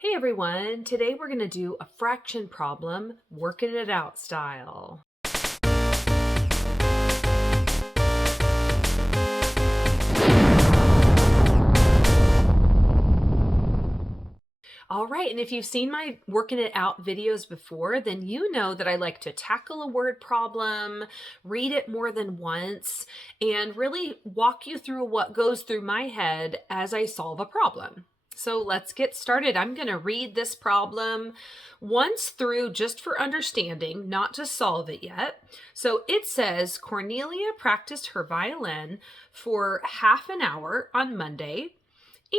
Hey everyone, today we're going to do a fraction problem, working it out style. All right, and if you've seen my working it out videos before, then you know that I like to tackle a word problem, read it more than once, and really walk you through what goes through my head as I solve a problem. So let's get started. I'm going to read this problem once through just for understanding, not to solve it yet. So it says Cornelia practiced her violin for half an hour on Monday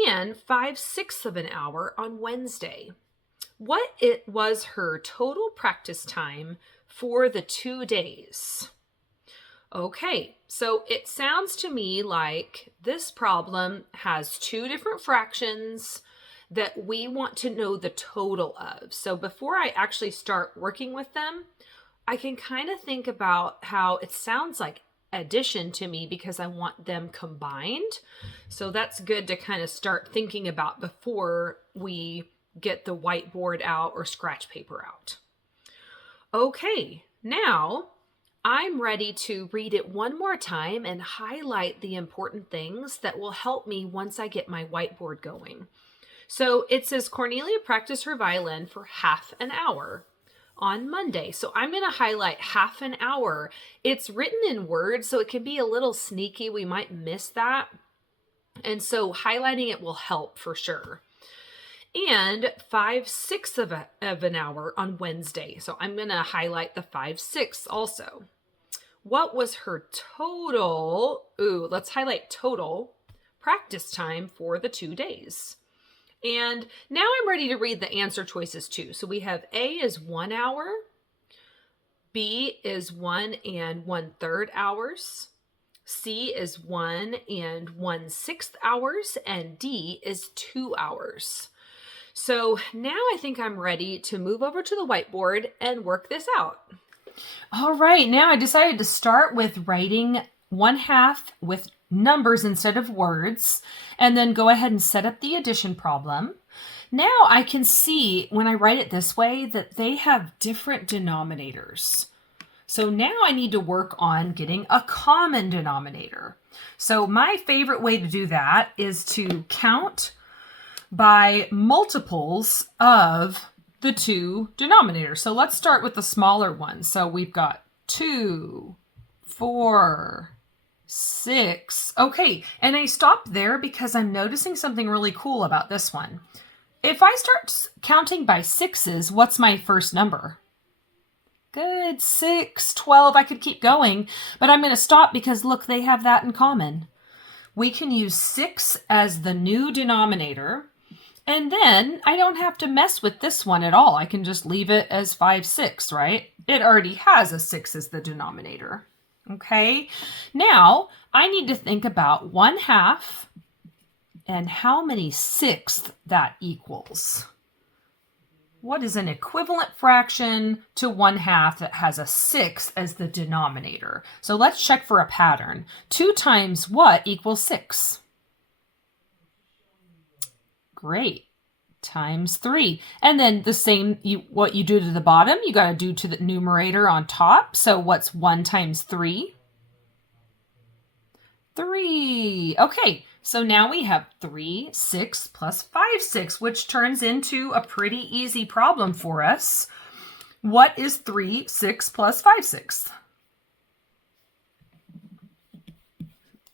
and 5/6 of an hour on Wednesday. What it was her total practice time for the 2 days? Okay, so it sounds to me like this problem has two different fractions that we want to know the total of. So before I actually start working with them, I can kind of think about how it sounds like addition to me because I want them combined. So that's good to kind of start thinking about before we get the whiteboard out or scratch paper out. Okay, now I'm ready to read it one more time and highlight the important things that will help me once I get my whiteboard going. So it says Cornelia practiced her violin for half an hour on Monday. So I'm going to highlight half an hour. It's written in words, so it can be a little sneaky. We might miss that. And so highlighting it will help for sure. And 5/6 of an hour on Wednesday. So I'm going to highlight the 5/6 also. What was her total? Let's highlight total practice time for the 2 days. And now I'm ready to read the answer choices too. So we have A is 1 hour, B is 1 and 1/3 hours, C is 1 and 1/6 hours, and D is 2 hours. So now I think I'm ready to move over to the whiteboard and work this out. All right, now I decided to start with writing 1/2 with numbers instead of words, and then go ahead and set up the addition problem. Now I can see when I write it this way that they have different denominators. So now I need to work on getting a common denominator. So my favorite way to do that is to count by multiples of the two denominators. So let's start with the smaller one. So we've got 2, 4, 6. Okay, and I stopped there because I'm noticing something really cool about this one. If I start counting by sixes, what's my first number? Good, 6, 12. I could keep going, but I'm going to stop because look, they have that in common. We can use 6 as the new denominator. And then I don't have to mess with this one at all. I can just leave it as 5/6, right? It already has a 6 as the denominator. Okay, now I need to think about 1/2 and how many sixths that equals. What is an equivalent fraction to 1/2 that has a 6 as the denominator? So let's check for a pattern. 2 times what equals 6? Great. Times 3. And then the same, what you do to the bottom, you got to do to the numerator on top. So what's 1 times 3? 3. Okay, so now we have 3/6 plus 5/6, which turns into a pretty easy problem for us. What is 3/6 plus 5/6?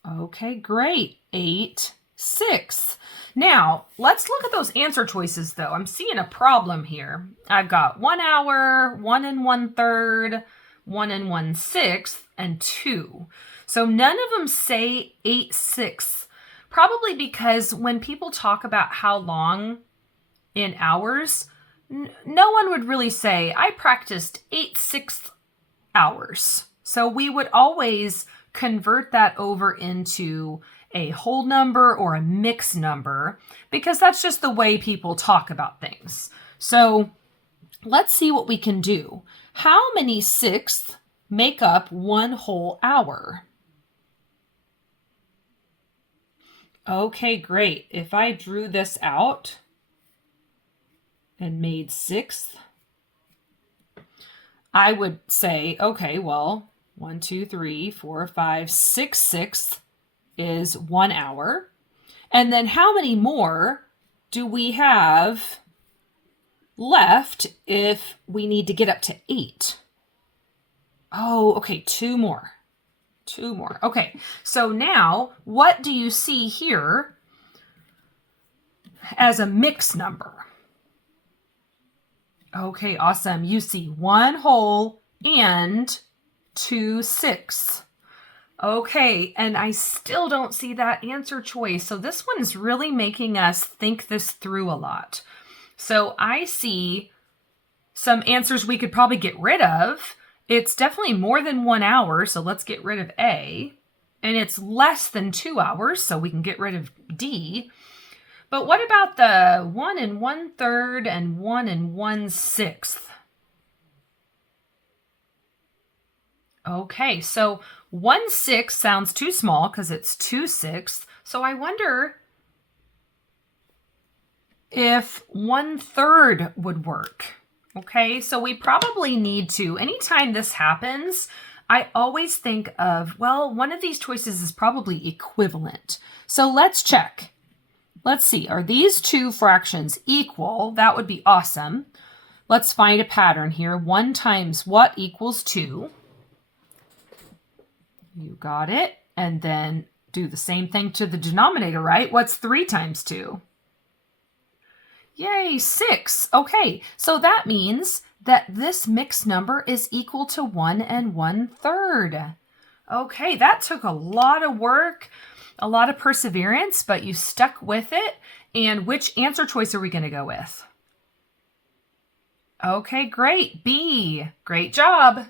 Okay, great. 8/6. Now, let's look at those answer choices, though. I'm seeing a problem here. I've got 1 hour, 1 and 1/3, 1 and 1/6, and 2. So none of them say 8/6, probably because when people talk about how long in hours, no one would really say, I practiced 8/6 hours. So we would always convert that over into a whole number or a mixed number because that's just the way people talk about things. So let's see what we can do. How many sixths make up 1 whole hour? Okay, great. If I drew this out, and made sixth, I would say, okay, well, 1, 2, 3, 4, 5, 6 sixths is 1 hour. And then how many more do we have left if we need to get up to 8? Oh, okay, 2 more. 2 more. Okay, so now what do you see here as a mixed number? Okay, awesome. You see 1 whole and 2 sixths. Okay, and I still don't see that answer choice. So this one is really making us think this through a lot. So I see some answers we could probably get rid of. It's definitely more than 1 hour, so let's get rid of A. And it's less than 2 hours, so we can get rid of D. But what about the 1 1/3 and 1 1/6? Okay, so 1/6 sounds too small because it's 2 sixths. So I wonder if 1/3 would work. Okay, so we probably need to, anytime this happens, I always think of, well, one of these choices is probably equivalent. So let's check. Let's see, are these two fractions equal? That would be awesome. Let's find a pattern here. 1 times what equals 2? You got it. And then do the same thing to the denominator, right? What's 3 times 2? Yay, 6. Okay, so that means that this mixed number is equal to 1 1/3. Okay, that took a lot of work, a lot of perseverance, but you stuck with it. And which answer choice are we going to go with? Okay, great. B. Great job.